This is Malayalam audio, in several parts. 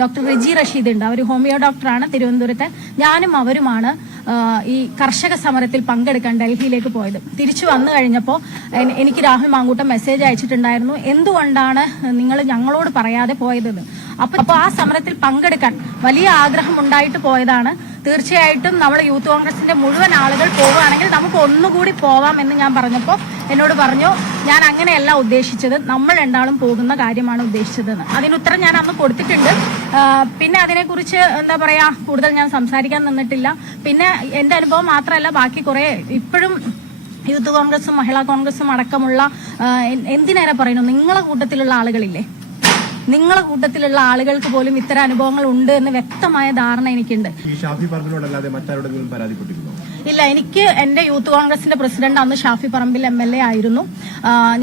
ഡോക്ടർ റിജി റഷീദ് ഉണ്ട്. അവർ ഹോമിയോ ഡോക്ടറാണ് തിരുവനന്തപുരത്തെ. ഞാനും അവരുമാണ് ഈ കർഷക സമരത്തിൽ പങ്കെടുക്കാൻ ഡൽഹിയിലേക്ക് പോയത്. തിരിച്ചു വന്നു കഴിഞ്ഞപ്പോൾ എനിക്ക് രാഹുൽ മാങ്കൂട്ടം മെസ്സേജ് അയച്ചിട്ടുണ്ടായിരുന്നു, എന്തുകൊണ്ടാണ് നിങ്ങൾ ഞങ്ങളോട് പറയാതെ പോയതെന്ന്. അപ്പൊ ആ സമരത്തിൽ പങ്കെടുക്കാൻ വലിയ ആഗ്രഹം ഉണ്ടായിട്ട് പോയതാണ്. തീർച്ചയായിട്ടും നമ്മൾ യൂത്ത് കോൺഗ്രസിന്റെ മുഴുവൻ ആളുകൾ പോവുകയാണെങ്കിൽ നമുക്ക് ഒന്നുകൂടി പോവാം എന്ന് ഞാൻ പറഞ്ഞപ്പോൾ എന്നോട് പറഞ്ഞു, ഞാൻ അങ്ങനെയല്ല ഉദ്ദേശിച്ചത്, നമ്മൾ രണ്ടാളും പോകുന്ന കാര്യമാണ് ഉദ്ദേശിച്ചതെന്ന്. അതിനുത്തരം ഞാൻ അന്ന് കൊടുത്തിട്ടുണ്ട്. പിന്നെ അതിനെക്കുറിച്ച് എന്താ പറയാ, കൂടുതൽ ഞാൻ സംസാരിക്കാൻ നിന്നിട്ടില്ല. പിന്നെ എന്റെ അനുഭവം മാത്രമല്ല, ബാക്കി കുറെ ഇപ്പോഴും യൂത്ത് കോൺഗ്രസും മഹിളാ കോൺഗ്രസും അടക്കമുള്ള എന്തിനേറെ പറയുന്നു, നിങ്ങളെ കൂട്ടത്തിലുള്ള ആളുകളില്ലേ, നിങ്ങളെ കൂട്ടത്തിലുള്ള ആളുകൾക്ക് പോലും ഇത്തരം അനുഭവങ്ങൾ ഉണ്ട് എന്ന് വ്യക്തമായ ധാരണ എനിക്കുണ്ട്. ഇല്ല, എനിക്ക് എന്റെ യൂത്ത് കോൺഗ്രസിന്റെ പ്രസിഡന്റ് അന്ന് ഷാഫി പറമ്പിൽ MLA ആയിരുന്നു.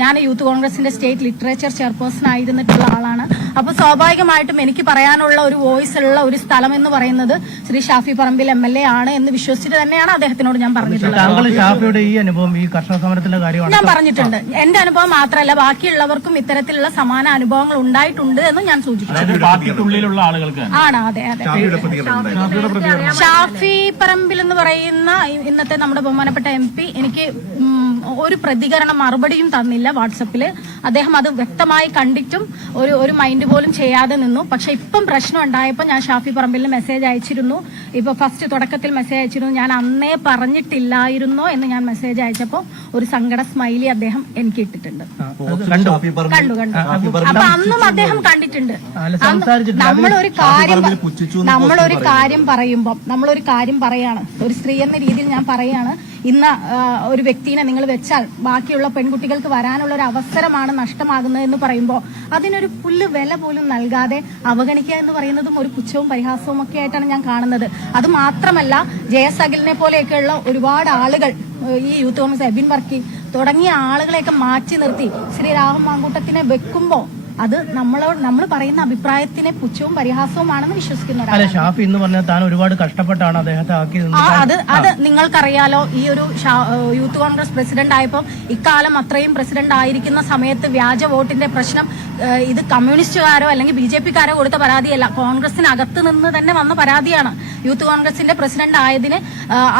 ഞാൻ യൂത്ത് കോൺഗ്രസിന്റെ സ്റ്റേറ്റ് ലിറ്ററേച്ചർ ചെയർപേഴ്സൺ ആയിരുന്നിട്ടുള്ള ആളാണ്. അപ്പൊ സ്വാഭാവികമായിട്ടും എനിക്ക് പറയാനുള്ള ഒരു വോയിസ് ഉള്ള ഒരു സ്ഥലം എന്ന് പറയുന്നത് ശ്രീ ഷാഫി പറമ്പിൽ MLA ആണ് എന്ന് വിശ്വസിച്ചിട്ട് തന്നെയാണ് അദ്ദേഹത്തിനോട് ഞാൻ പറഞ്ഞിട്ടുള്ളത്. ഞാൻ പറഞ്ഞിട്ടുണ്ട്, എന്റെ അനുഭവം മാത്രമല്ല ബാക്കിയുള്ളവർക്കും ഇത്തരത്തിലുള്ള സമാന അനുഭവങ്ങൾ ഉണ്ടായിട്ടുണ്ട് എന്ന് ഞാൻ സൂചിപ്പിച്ചു. ആണ്, അതെ അതെ. ഷാഫി പറമ്പിൽ എന്ന് പറയുന്ന ഇന്നത്തെ നമ്മുടെ ബഹുമാനപ്പെട്ട MP എനിക്ക് ഒരു പ്രതികരണം മറുപടിയും തന്നില്ല വാട്സപ്പില്. അദ്ദേഹം അത് വ്യക്തമായി കണ്ടിട്ടും ഒരു മൈൻഡ് പോലും ചെയ്യാതെ നിന്നു. പക്ഷെ ഇപ്പം പ്രശ്നം ഉണ്ടായപ്പോൾ ഞാൻ ഷാഫി പറമ്പിലിന് മെസ്സേജ് അയച്ചിരുന്നു. ഇപ്പൊ ഫസ്റ്റ് തുടക്കത്തിൽ മെസ്സേജ് അയച്ചിരുന്നു, ഞാൻ അന്നേ പറഞ്ഞിട്ടില്ലായിരുന്നോ എന്ന് ഞാൻ മെസ്സേജ് അയച്ചപ്പോ ഒരു സങ്കട സ്മൈലി അദ്ദേഹം എനിക്ക് ഇട്ടിട്ടുണ്ട്. കണ്ടു. അപ്പൊ അന്നും അദ്ദേഹം കണ്ടിട്ടുണ്ട്. നമ്മളൊരു കാര്യം പറയാണ്, ഒരു സ്ത്രീ എന്ന രീതിയിൽ ഞാൻ പറയാണ്, ഇന്ന് ഒരു വ്യക്തിനെ നിങ്ങൾ വെച്ചാൽ ബാക്കിയുള്ള പെൺകുട്ടികൾക്ക് വരാനുള്ള ഒരു അവസരമാണ് നഷ്ടമാകുന്നത് എന്ന് പറയുമ്പോൾ അതിനൊരു പുല്ല് വില പോലും നൽകാതെ അവഗണിക്കുക എന്ന് പറയുന്നതും ഒരു പുച്ഛവും പരിഹാസവും ഒക്കെ ആയിട്ടാണ് ഞാൻ കാണുന്നത്. അത് മാത്രമല്ല, ജയസഖലിനെ പോലെയൊക്കെയുള്ള ഒരുപാട് ആളുകൾ ഈ യൂത്ത് കോൺഗ്രസ് എബിൻ വർക്കി തുടങ്ങിയ ആളുകളെയൊക്കെ മാറ്റി നിർത്തി ശ്രീ രാഹുൽ മാങ്കൂട്ടത്തിനെ വെക്കുമ്പോ അത് നമ്മൾ പറയുന്ന അഭിപ്രായത്തിനെ പുച്ഛവും പരിഹാസവുമാണെന്ന് വിശ്വസിക്കുന്നവരാണ്. ഷാഫി എന്ന് പറഞ്ഞാൽ താൻ ഒരുപാട് കഷ്ടപ്പെട്ടാണ് അദ്ദേഹത്തെ ആക്കിയത്. അത് നിങ്ങൾക്കറിയാലോ. ഈ ഒരു യൂത്ത് കോൺഗ്രസ് പ്രസിഡന്റ് ആയപ്പോൾ ഇക്കാലം അത്രയും പ്രസിഡന്റ് ആയിരിക്കുന്ന സമയത്ത് വ്യാജ വോട്ടിന്റെ പ്രശ്നം ഇത് കമ്മ്യൂണിസ്റ്റുകാരോ അല്ലെങ്കിൽ BJP-കാരോ കൊടുത്ത പരാതിയല്ല, കോൺഗ്രസിനകത്ത് നിന്ന് തന്നെ വന്ന പരാതിയാണ്. യൂത്ത് കോൺഗ്രസിന്റെ പ്രസിഡന്റ് ആയതിന്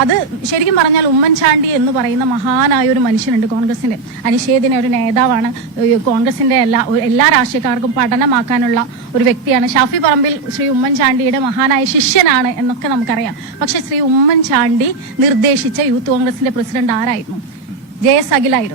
അത് ശരിക്കും പറഞ്ഞാൽ ഉമ്മൻചാണ്ടി എന്ന് പറയുന്ന മഹാനായ ഒരു മനുഷ്യനുണ്ട് കോൺഗ്രസിന്റെ, അനിഷേധിന ഒരു നേതാവാണ്. കോൺഗ്രസിന്റെ എല്ലാ രാഷ്ട്രീയക്കാർക്കും പഠനമാക്കാനുള്ള ഒരു വ്യക്തിയാണ്. ഷാഫി പറമ്പിൽ ശ്രീ ഉമ്മൻചാണ്ടിയുടെ മഹാനായ ശിഷ്യനാണ് എന്നൊക്കെ നമുക്കറിയാം. പക്ഷെ ശ്രീ ഉമ്മൻചാണ്ടി നിർദ്ദേശിച്ച യൂത്ത് കോൺഗ്രസിന്റെ പ്രസിഡന്റ് ആരായിരുന്നു? ജയസഖിലായിരുന്നു.